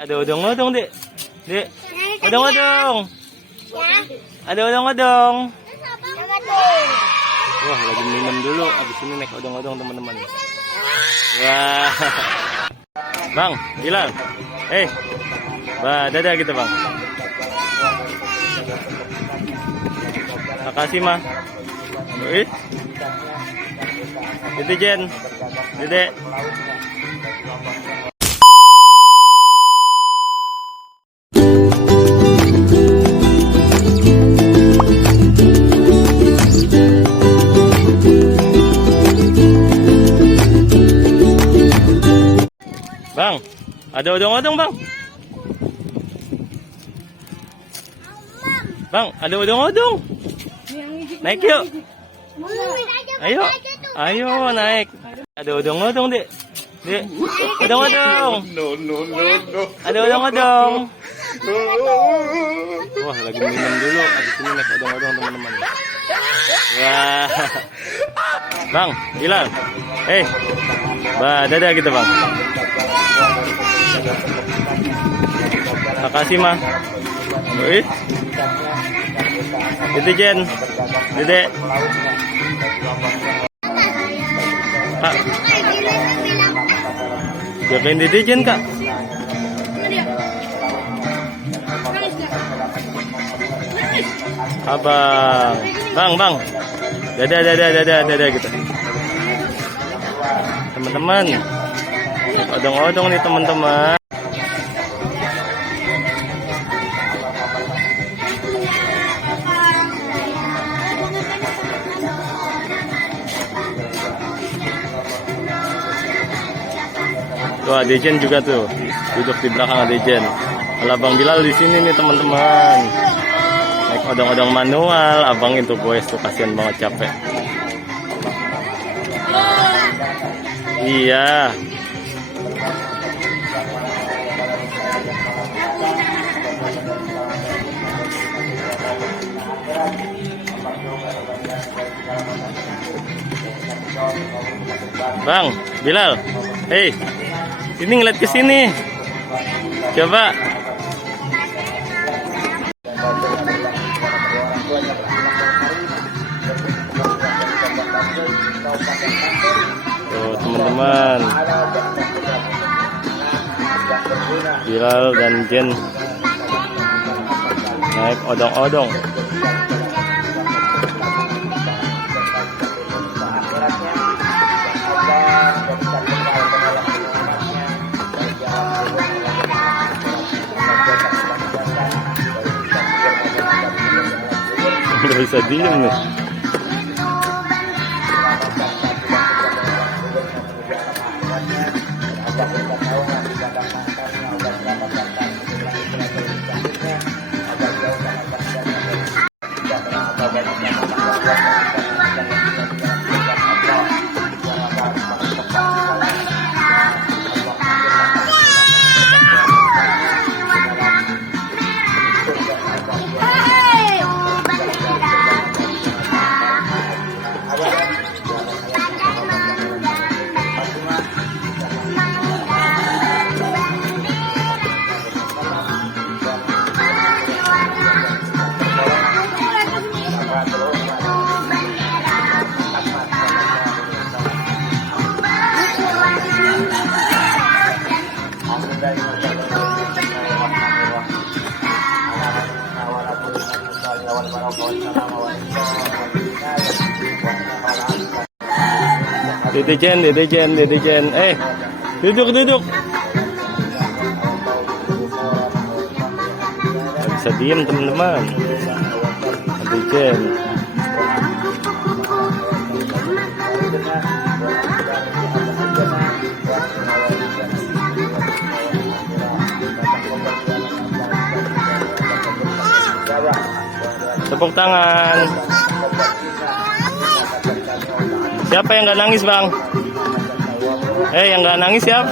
Ada odong-odong, Dek. Dek, odong-odong. Ya. Ada odong-odong. Sama tuh. Wah, lagi minum dulu. Abis ini naik odong-odong, teman-teman. Wah. Bang, Bilal. Dadah gitu, Bang. Makasih, Mah. Itu Jen. Dede. Bang, ada odong-odong, Bang. Bang, ada odong-odong. Naik yuk. Ayo. Ayo naik. Ada odong-odong, Dek. Dek, odong-odong. No. Ada odong-odong. Wah, lagi minum dulu. Abis ini naik odong-odong, teman-teman. Wah. Bang, Bilal. Dadah gitu, Bang. Makasih, Mah. Itu Jen. Dede. Kak. Jagain Dede Jen, Kak. Abang. Bang. Dadah gitu. Teman-teman. Odong-odong nih, teman-teman. Tuh, Adejen juga tuh duduk di belakang Adejen. Kalau Bang Bilal di sini nih, teman-teman. Naik odong-odong manual. Abang itu boys tuh, kasihan banget, capek. Iya. Bang, Bilal. Sini ngeliat ke sini. Coba. Tuh, teman-teman. Bilal dan Jen naik odong-odong. Nggak bisa diem nih. Dede Jen. Duduk. Nggak bisa diem, teman-teman. Dede Jen. Tepuk tangan. Siapa yang nggak nangis, Bang? Yang nggak nangis siapa?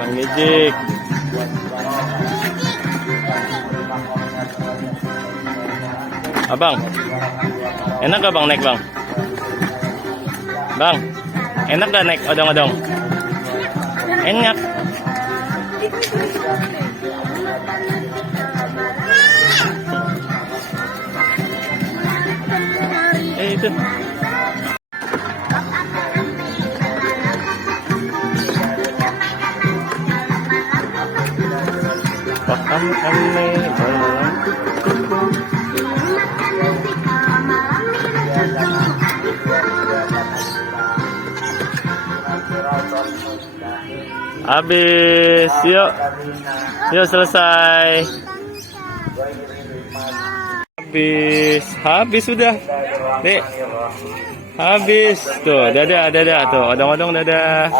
Bang Gijik. Abang, enak gak bang naik bang? Bang, enak gak naik odong-odong? Enak. Itu. Paham kami. Habis, yuk. Yuk selesai. Habis sudah. Dek. Habis. Tuh, dadah tuh. Odong-odong dadah.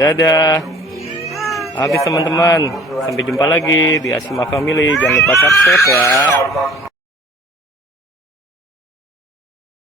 Dadah. Habis teman-teman. Sampai jumpa lagi di Asima Family. Jangan lupa subscribe ya.